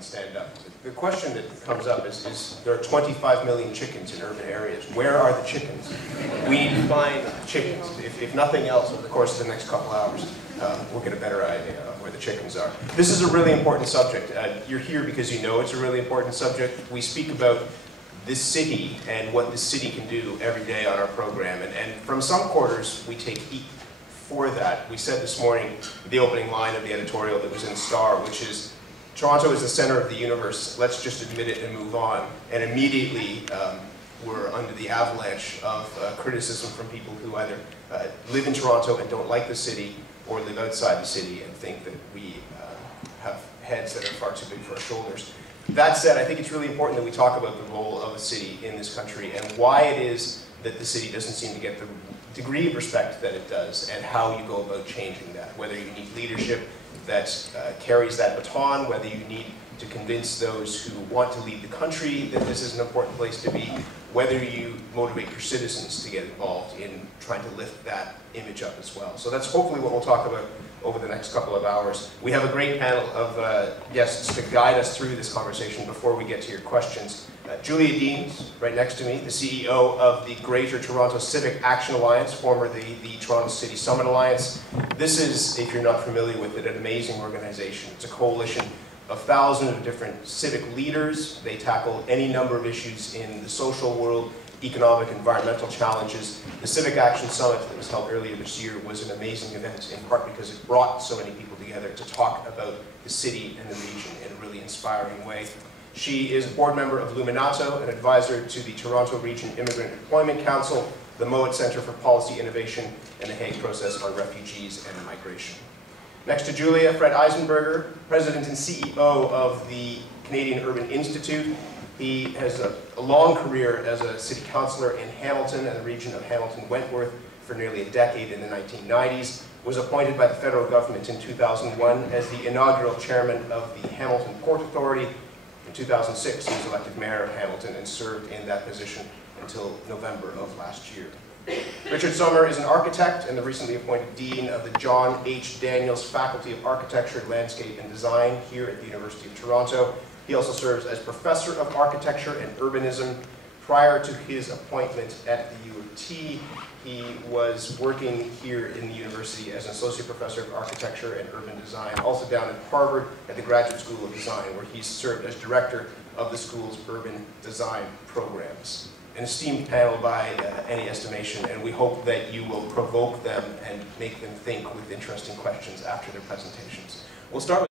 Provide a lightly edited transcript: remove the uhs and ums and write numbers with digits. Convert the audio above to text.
can stand up. The question that comes up is there are 25 million chickens in urban areas. Where are the chickens? We need to find chickens. If nothing else, over the course of the next couple hours, we'll get a better idea of where the chickens are. This is a really important subject. You're here because you know it's a really important subject. We speak about this city and what this city can do every day on our program. And from some quarters, we take heat for that. We said this morning, the opening line of the editorial that was in Star, which is, Toronto is the center of the universe, let's just admit it and move on. And immediately, we're under the avalanche of criticism from people who either live in Toronto and don't like the city, or live outside the city and think that we have heads that are far too big for our shoulders. That said, I think it's really important that we talk about the role of a city in this country and why it is that the city doesn't seem to get the degree of respect that it does, and how you go about changing that. Whether you need leadership that carries that baton, whether you need to convince those who want to lead the country that this is an important place to be, whether you motivate your citizens to get involved in trying to lift that image up as well. So that's hopefully what we'll talk about over the next couple of hours. We have a great panel of guests to guide us through this conversation before we get to your questions. Julia Deans, right next to me, the CEO of the Greater Toronto Civic Action Alliance, formerly the Toronto City Summit Alliance. This is, if you're not familiar with it, an amazing organization. It's a coalition of thousands of different civic leaders. They tackle any number of issues in the social world, economic, environmental challenges. The Civic Action Summit that was held earlier this year was an amazing event, in part because it brought so many people together to talk about the city and the region in a really inspiring way. She is a board member of Luminato, an advisor to the Toronto Region Immigrant Employment Council, the Mowat Centre for Policy Innovation, and the Hague Process on Refugees and Migration. Next to Julia, Fred Eisenberger, President and CEO of the Canadian Urban Institute. He has a long career as a city councillor in Hamilton and the region of Hamilton-Wentworth for nearly a decade in the 1990s, was appointed by the federal government in 2001 as the inaugural chairman of the Hamilton Port Authority. In 2006, he was elected mayor of Hamilton and served in that position until November of last year. Richard Sommer is an architect and the recently appointed dean of the John H. Daniels Faculty of Architecture, Landscape and Design here at the University of Toronto. He also serves as professor of architecture and urbanism. Prior to his appointment at the U of T, he was working here in the university as an associate professor of architecture and urban design, also down at Harvard at the Graduate School of Design, where he served as director of the school's urban design programs. An esteemed panel by any estimation, and we hope that you will provoke them and make them think with interesting questions after their presentations. We'll start with